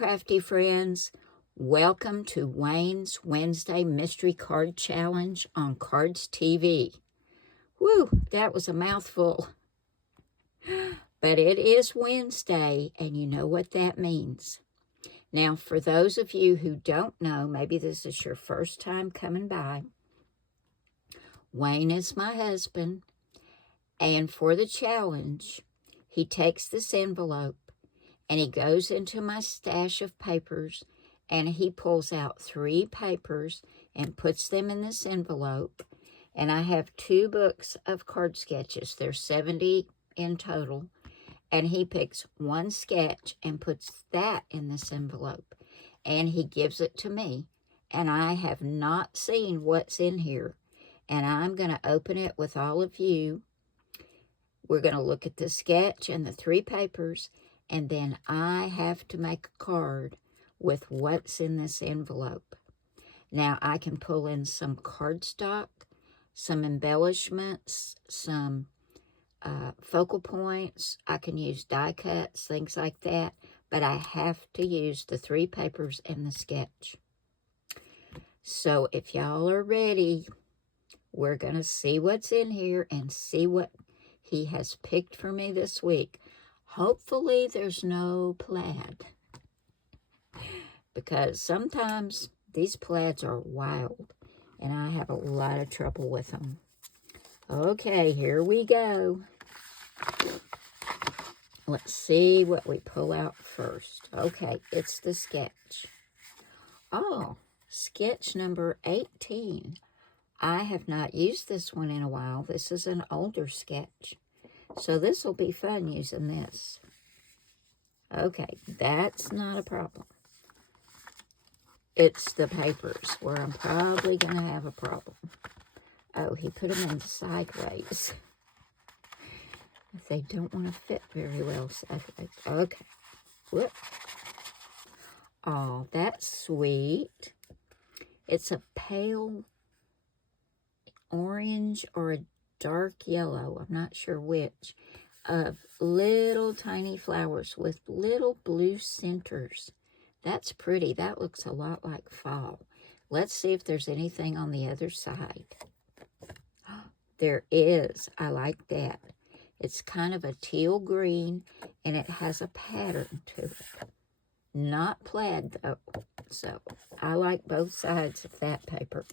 crafty friends. Welcome to Wayne's Wednesday Mystery Card Challenge on Cardz TV. Whew, that was a mouthful. But it is Wednesday, and you know what that means. Now, for those of you who don't know, maybe this is your first time coming by, Wayne is my husband, and for the challenge, he takes this envelope and he goes into my stash of papers and he pulls out 3 papers and puts them in this envelope. And I have 2 books of card sketches. There's 70 in total. And he picks 1 sketch and puts that in this envelope. And he gives it to me. And I have not seen what's in here. And I'm going to open it with all of you. We're going to look at the sketch and the 3 papers. And then I have to make a card with what's in this envelope. Now, I can pull in some cardstock, some embellishments, some focal points. I can use die cuts, things like that. But I have to use the 3 papers and the sketch. So if y'all are ready, we're going to see what's in here and see what he has picked for me this week. Hopefully there's no plaid, because sometimes these plaids are wild and I have a lot of trouble with them. Okay, here we go. Let's see what we pull out first. Okay, it's the sketch. Oh, sketch number 18. I have not used this one in a while. This is an older sketch. So this will be fun using this. Okay, that's not a problem. It's the papers where I'm probably going to have a problem. Oh, he put them in sideways. They don't want to fit very well sideways. Okay. Whoop. Oh, that's sweet. It's a pale orange or a dark yellow, I'm not sure which, of little tiny flowers with little blue centers. That's pretty. That looks a lot like fall. Let's see if there's anything on the other side. There is. I like that. It's kind of a teal green, and it has a pattern to it. Not plaid, though. So I like both sides of that paper.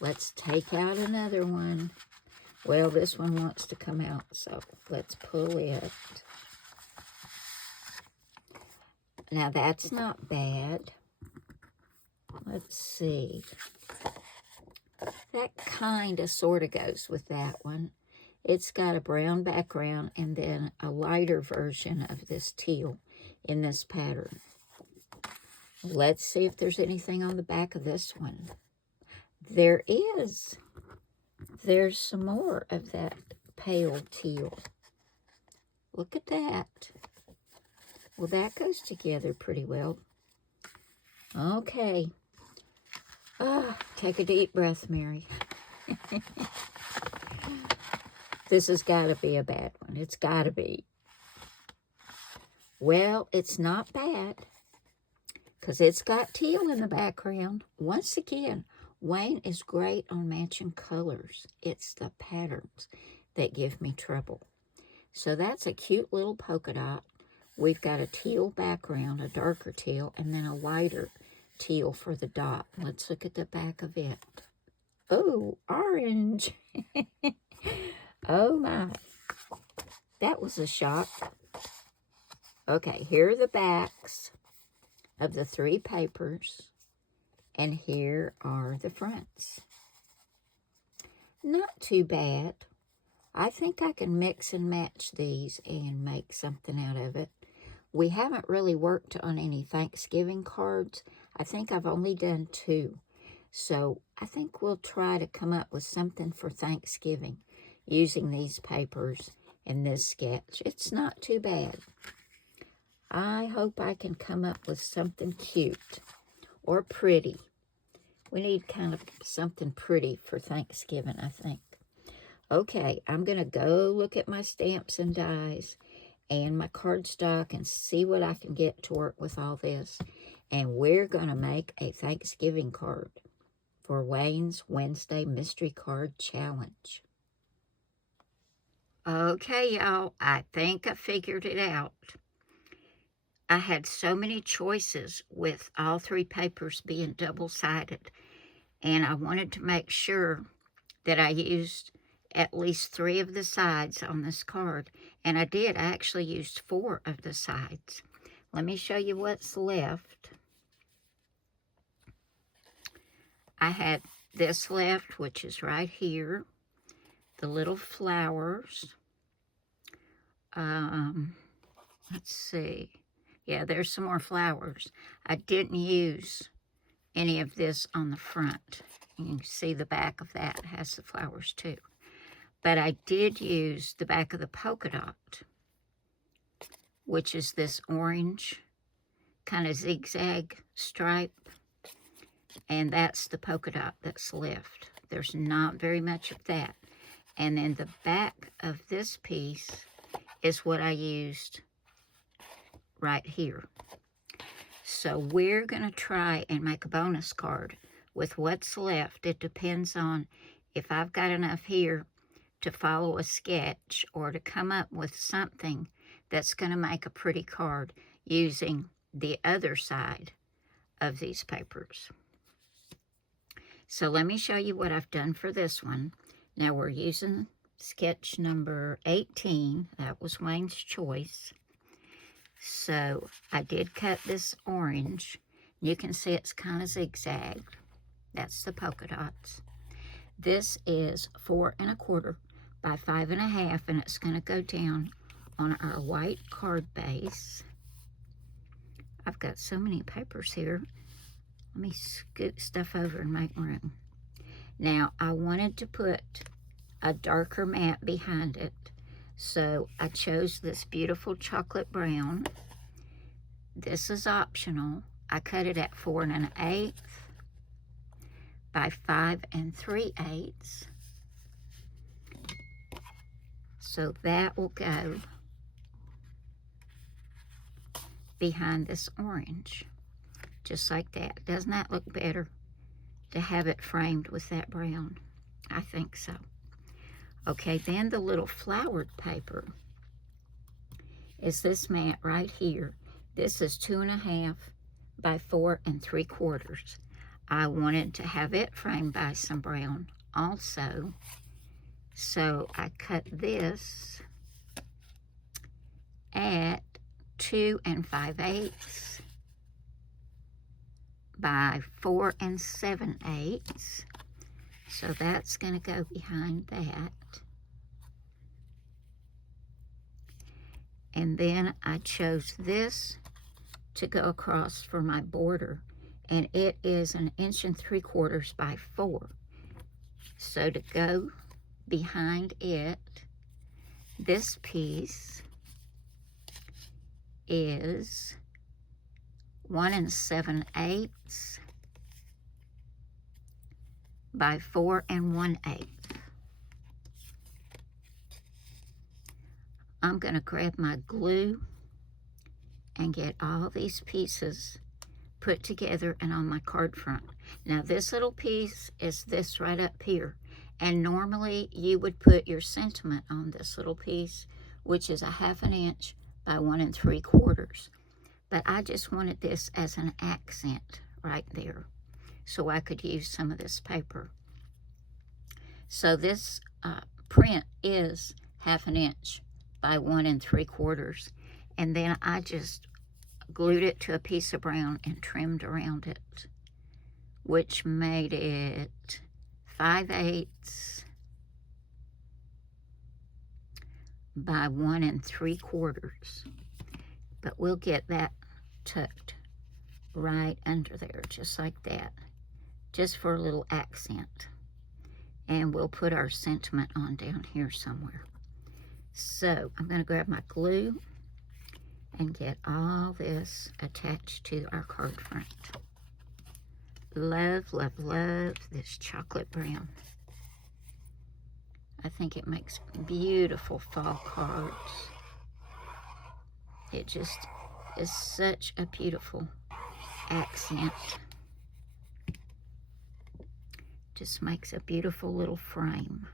Let's take out another one. Well, this one wants to come out, so let's pull it. Now, that's not bad. Let's see. That kind of sort of goes with that one. It's got a brown background and then a lighter version of this teal in this pattern. Let's see if there's anything on the back of this one. There is. There's some more of that pale teal. Look at that. Well, that goes together pretty well. Okay. Take a deep breath, Mary. This has got to be a bad one. It's got to be. Well, it's not bad, because it's got teal in the background. Once again, Wayne is great on matching colors. It's the patterns that give me trouble. So that's a cute little polka dot. We've got a teal background, a darker teal, and then a lighter teal for the dot. Let's look at the back of it. Oh, orange. Oh, my. That was a shock. Okay, here are the backs of the 3 papers. And here are the fronts. Not too bad. I think I can mix and match these and make something out of it. We haven't really worked on any Thanksgiving cards. I think I've only done 2. So I think we'll try to come up with something for Thanksgiving using these papers and this sketch. It's not too bad. I hope I can come up with something cute or pretty. We need kind of something pretty for Thanksgiving, I think. Okay, I'm going to go look at my stamps and dies, and my cardstock and see what I can get to work with all this. And we're going to make a Thanksgiving card for Wayne's Wednesday Mystery Card Challenge. Okay, y'all, I think I figured it out. I had so many choices with all three papers being double-sided, and I wanted to make sure that I used at least 3 of the sides on this card, and I did. I actually used 4 of the sides. Let me show you what's left. I had this left, which is right here, the little flowers. Let's see. Yeah, there's some more flowers. I didn't use any of this on the front. You can see the back of that has the flowers too. But I did use the back of the polka dot, which is this orange kind of zigzag stripe. And that's the polka dot that's left. There's not very much of that. And then the back of this piece is what I used right here. So we're going to try and make a bonus card with what's left. It depends on if I've got enough here to follow a sketch or to come up with something that's going to make a pretty card using the other side of these papers. So let me show you what I've done for this one. Now we're using sketch number 18. That was Wayne's choice. So I did cut this orange. You can see it's kind of zigzagged. That's the polka dots. This is 4 1/4 by 5 1/2, and it's going to go down on our white card base. I've got so many papers here. Let me scoot stuff over and make room. Now, I wanted to put a darker matte behind it, so I chose this beautiful chocolate brown. This is optional. I cut it at 4 1/8 by 5 3/8. So that will go behind this orange, just like that. Doesn't that look better to have it framed with that brown? I think so. Okay, then the little flowered paper is this mat right here. This is 2 1/2 by 4 3/4. I wanted to have it framed by some brown also. So I cut this at 2 5/8 by 4 7/8. So that's going to go behind that. And then I chose this to go across for my border, and it is 1 3/4 by 4. So to go behind it, this piece is 1 7/8 by 4 1/8. I'm going to grab my glue and get all these pieces put together and on my card front. Now this little piece is this right up here, and normally you would put your sentiment on this little piece, which is 1/2 inch by 1 3/4. But I just wanted this as an accent right there, so I could use some of this paper. So this print is 1/2 inch by 1 3/4, and then I just glued it to a piece of brown and trimmed around it, which made it 5/8 by 1 3/4. But we'll get that tucked right under there, just like that, just for a little accent. And we'll put our sentiment on down here somewhere. So I'm going to grab my glue and get all this attached to our card front. Love, love, love this chocolate brown. I think it makes beautiful fall cards. It just is such a beautiful accent. Just makes a beautiful little frame.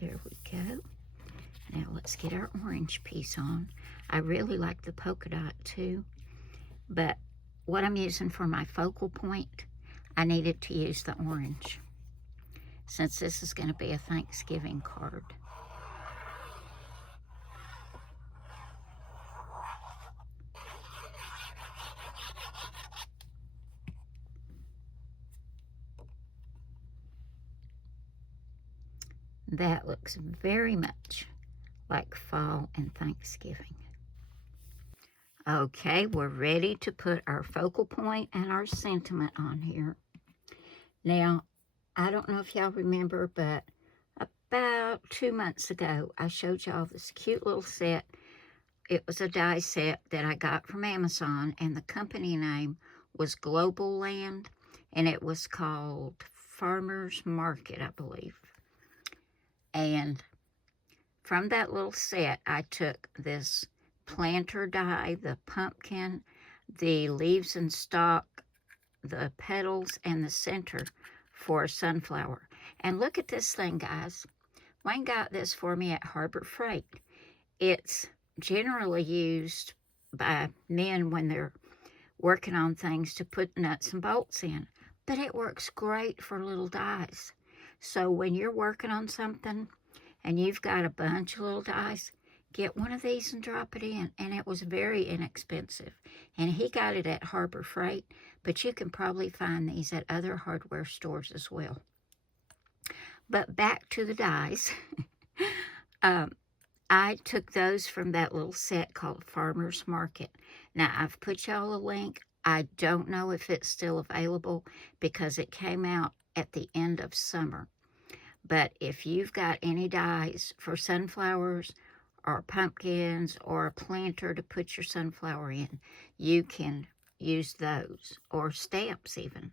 There we go. Now let's get our orange piece on. I really like the polka dot too, but what I'm using for my focal point, I needed to use the orange since this is going to be a Thanksgiving card. That looks very much like fall and Thanksgiving. Okay, we're ready to put our focal point and our sentiment on here. Now, I don't know if y'all remember, but about 2 months ago, I showed y'all this cute little set. It was a die set that I got from Amazon, and the company name was Global Land, and it was called Farmer's Market, I believe. And from that little set, I took this planter die, the pumpkin, the leaves and stalk, the petals, and the center for a sunflower. And look at this thing, guys. Wayne got this for me at Harbor Freight. It's generally used by men when they're working on things to put nuts and bolts in, but it works great for little dies. So when you're working on something and you've got a bunch of little dies, get one of these and drop it in. And it was very inexpensive. And he got it at Harbor Freight, but you can probably find these at other hardware stores as well. But back to the dies. I took those from that little set called Farmer's Market. Now, I've put y'all a link. I don't know if it's still available because it came out at the end of summer. But if you've got any dies for sunflowers or pumpkins or a planter to put your sunflower in, you can use those, or stamps even.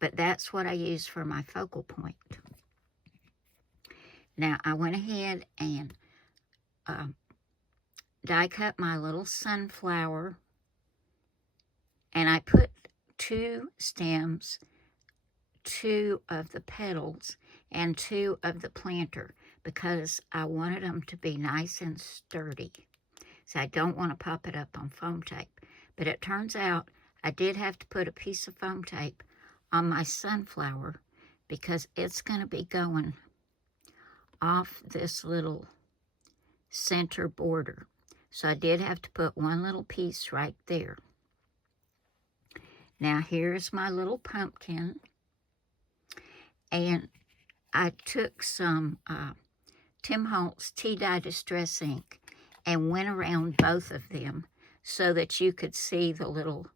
But that's what I use for my focal point. Now, I went ahead and die cut my little sunflower, and I put 2 stems, 2 of the petals, and 2 of the planter because I wanted them to be nice and sturdy. So I don't want to pop it up on foam tape. But it turns out I did have to put a piece of foam tape on my sunflower because it's going to be going off this little center border. So I did have to put one little piece right there. Now here's my little pumpkin. And I took some Tim Holtz Tea Dye Distress ink and went around both of them so that you could see the little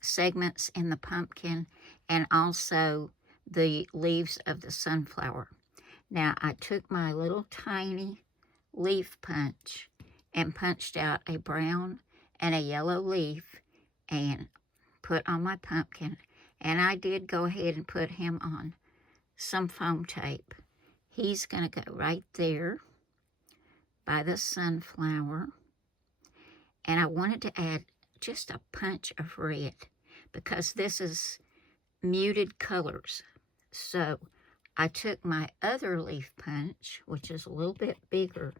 segments in the pumpkin and also the leaves of the sunflower. Now I took my little tiny leaf punch and punched out a brown and a yellow leaf and put on my pumpkin. And I did go ahead and put him on some foam tape. He's going to go right there by the sunflower. And I wanted to add just a punch of red because this is muted colors. So I took my other leaf punch, which is a little bit bigger,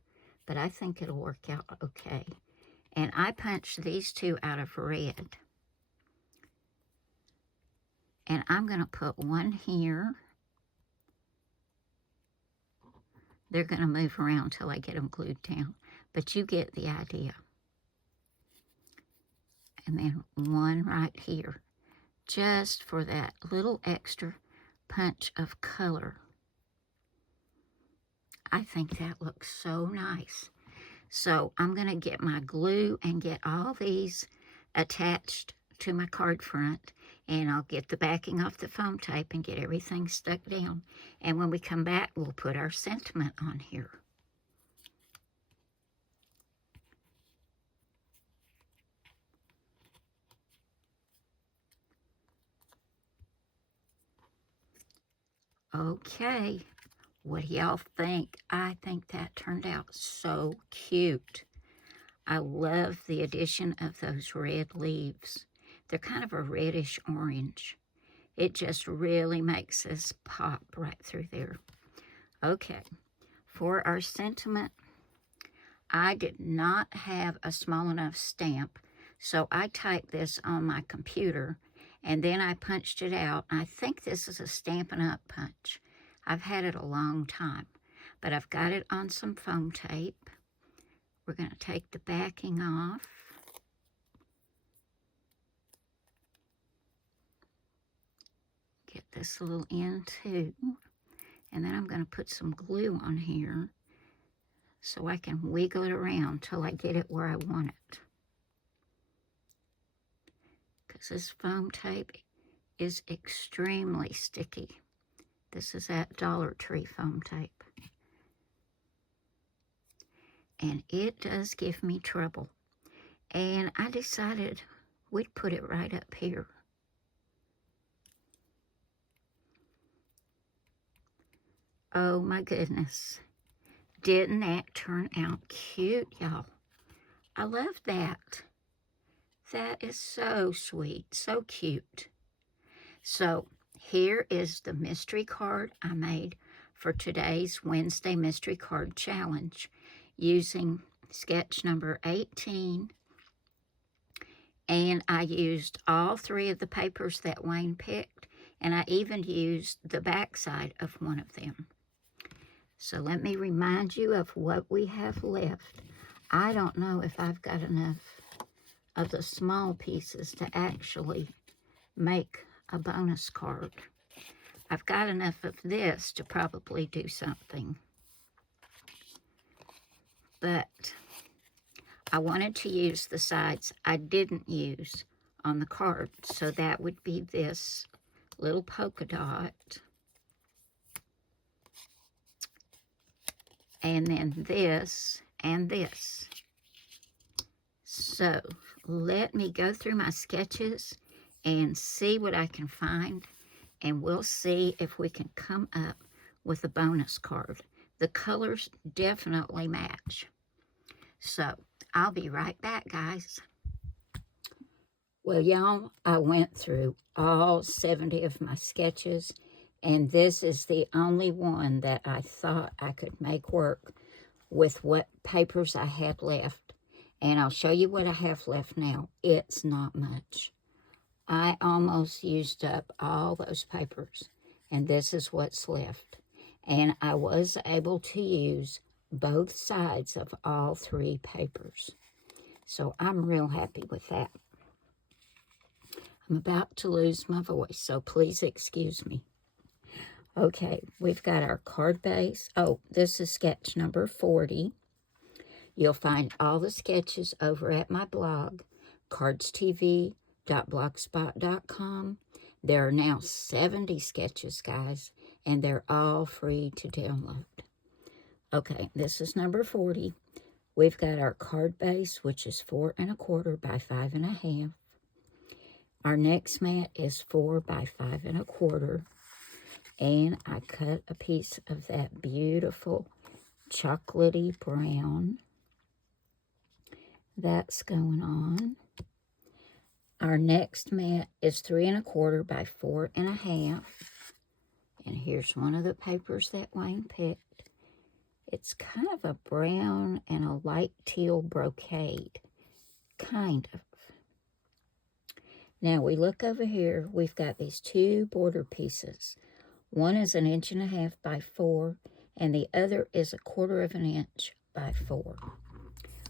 but I think it'll work out okay. And I punched these 2 out of red. And I'm going to put one here. They're going to move around till I get them glued down, but you get the idea. And then one right here, just for that little extra punch of color. I think that looks so nice. So I'm going to get my glue and get all these attached to my card front, and I'll get the backing off the foam tape and get everything stuck down. And when we come back, we'll put our sentiment on here. Okay, what do y'all think? I think that turned out so cute. I love the addition of those red leaves. They're kind of a reddish orange. It just really makes this pop right through there. Okay, for our sentiment, I did not have a small enough stamp, so I typed this on my computer, and then I punched it out. I think this is a Stampin' Up! Punch. I've had it a long time, but I've got it on some foam tape. We're going to take the backing off. Get this little end too. And then I'm going to put some glue on here so I can wiggle it around till I get it where I want it. Because this foam tape is extremely sticky. This is that Dollar Tree foam tape. And it does give me trouble. And I decided we'd put it right up here. Oh my goodness. Didn't that turn out cute, y'all? I love that. That is so sweet, so cute. So here is the mystery card I made for today's Wednesday Mystery Card Challenge using sketch number 18. And I used all 3 of the papers that Wayne picked, and I even used the back side of one of them. So let me remind you of what we have left. I don't know if I've got enough of the small pieces to actually make a bonus card. I've got enough of this to probably do something. But I wanted to use the sides I didn't use on the card. So that would be this little polka dot. And then this and this. So let me go through my sketches and see what I can find, and we'll see if we can come up with a bonus card. The colors definitely match. So I'll be right back, guys. Well, y'all, I went through all 70 of my sketches, and this is the only one that I thought I could make work with what papers I had left. And I'll show you what I have left now. It's not much. I almost used up all those papers, and this is what's left. And I was able to use both sides of all 3 papers. So I'm real happy with that. I'm about to lose my voice, so please excuse me. Okay, we've got our card base. Oh, this is sketch number 40. You'll find all the sketches over at my blog, cardstv.blogspot.com. There are now 70 sketches, guys, and they're all free to download. Okay, this is number 40. We've got our card base, which is 4 1/4 by 5 1/2. Our next mat is 4 by 5 1/4. And I cut a piece of that beautiful chocolatey brown. That's going on. Our next mat is 3 1/4 by 4 1/2. And here's one of the papers that Wayne picked. It's kind of a brown and a light teal brocade. Kind of. Now we look over here. We've got these 2 border pieces. One is 1 1/2 by 4, and the other is 1/4 inch by 4.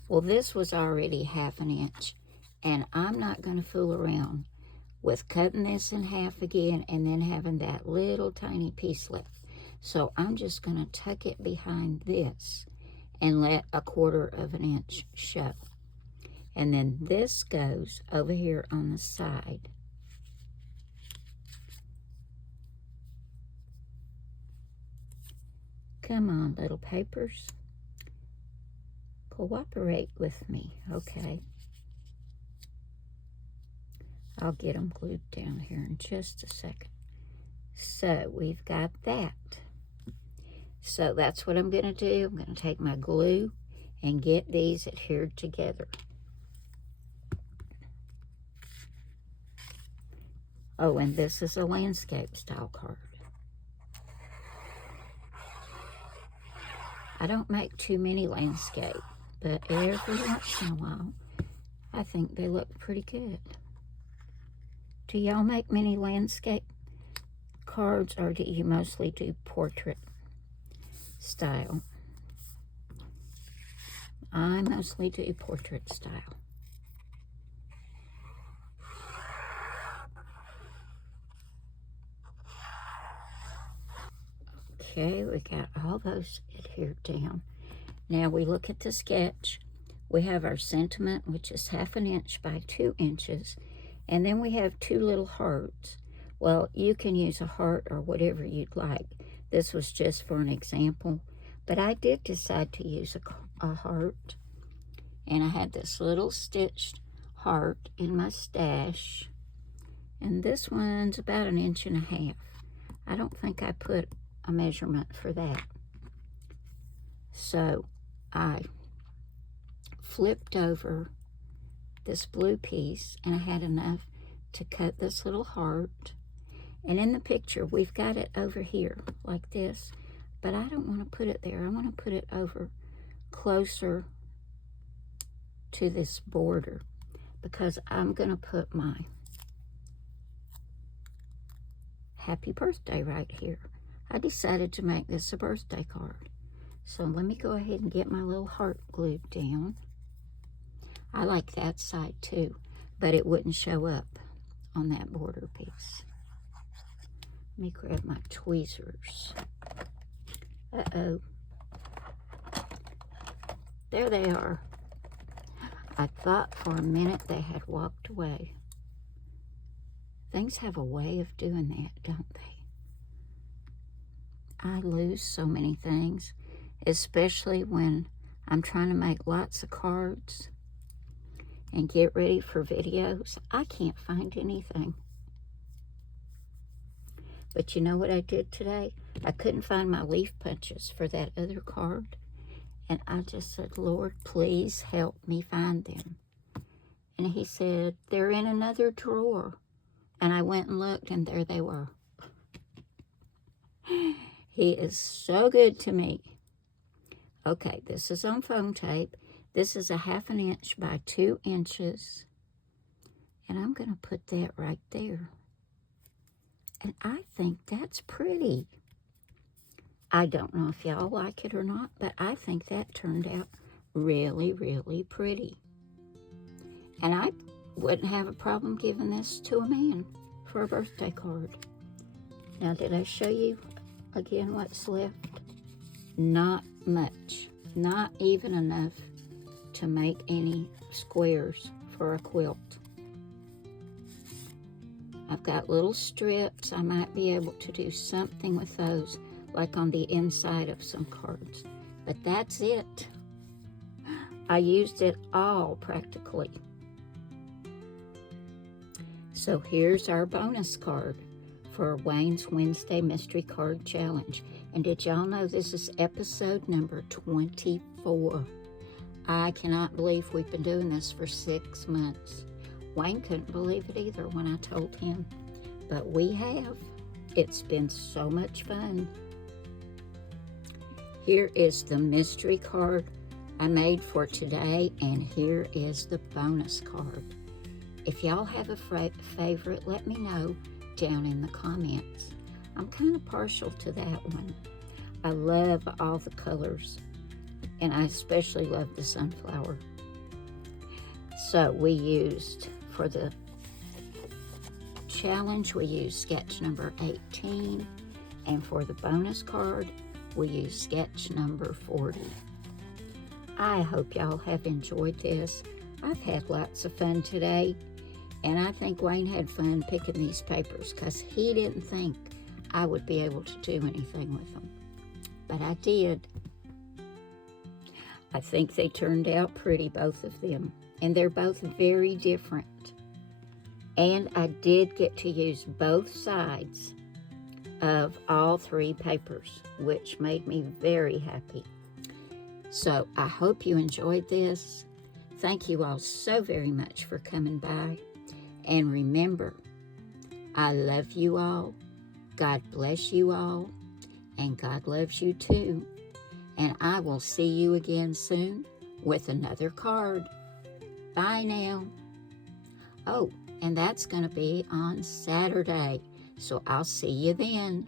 Well, this was already 1/2 inch, and I'm not going to fool around with cutting this in half again and then having that little tiny piece left. So I'm just going to tuck it behind this and let 1/4 inch show. And then this goes over here on the side. Come on, little papers. Cooperate with me, okay? I'll get them glued down here in just a second. So we've got that. So that's what I'm going to do. I'm going to take my glue and get these adhered together. Oh, and this is a landscape style card. I don't make too many landscape, but every once in a while, I think they look pretty good. Do y'all make many landscape cards, or do you mostly do portrait style? I mostly do portrait style. Okay, we got all those adhered down. Now we look at the sketch. We have our sentiment, which is 1/2 inch by 2 inches. And then we have 2 little hearts. Well, you can use a heart or whatever you'd like. This was just for an example. But I did decide to use a heart. And I had this little stitched heart in my stash. And this one's about 1.5 inches. I don't think I put a measurement for that. So I flipped over this blue piece, and I had enough to cut this little heart. And in the picture, we've got it over here like this, but I don't want to put it there. I want to put it over closer to this border because I'm going to put my happy birthday right here. I decided to make this a birthday card. So let me go ahead and get my little heart glued down. I like that side too, but it wouldn't show up on that border piece. Let me grab my tweezers. Uh-oh. There they are. I thought for a minute they had walked away. Things have a way of doing that, don't they? I lose so many things, especially when I'm trying to make lots of cards and get ready for videos. I can't find anything. But you know what I did today? I couldn't find my leaf punches for that other card. And I just said, Lord, please help me find them. And he said, they're in another drawer. And I went and looked, and there they were. He is so good to me. Okay, this is on foam tape. This is a 1/2 inch by 2 inches. And I'm going to put that right there. And I think that's pretty. I don't know if y'all like it or not, but I think that turned out really, really pretty. And I wouldn't have a problem giving this to a man for a birthday card. Now, did I show you again what's left? Not much. Not even enough to make any squares for a quilt. I've got little strips. I might be able to do something with those, like on the inside of some cards. But that's it. I used it all practically. So here's our bonus card for Wayne's Wednesday Mystery Card Challenge. And did y'all know this is episode number 24? I cannot believe we've been doing this for 6 months. Wayne couldn't believe it either when I told him. But we have. It's been so much fun. Here is the mystery card I made for today, and here is the bonus card. If y'all have a favorite, let me know down in the comments. I'm kind of partial to that one. I love all the colors, and I especially love the sunflower. So we used, for the challenge, we used sketch number 18, and for the bonus card, we used sketch number 40. I hope y'all have enjoyed this. I've had lots of fun today, and I think Wayne had fun picking these papers because he didn't think I would be able to do anything with them. But I did. I think they turned out pretty, both of them, and they're both very different. And I did get to use both sides of all 3 papers, which made me very happy. So I hope you enjoyed this. Thank you all so very much for coming by. And remember, I love you all. God bless you all. And God loves you too. And I will see you again soon with another card. Bye now. Oh, and that's going to be on Saturday. So I'll see you then.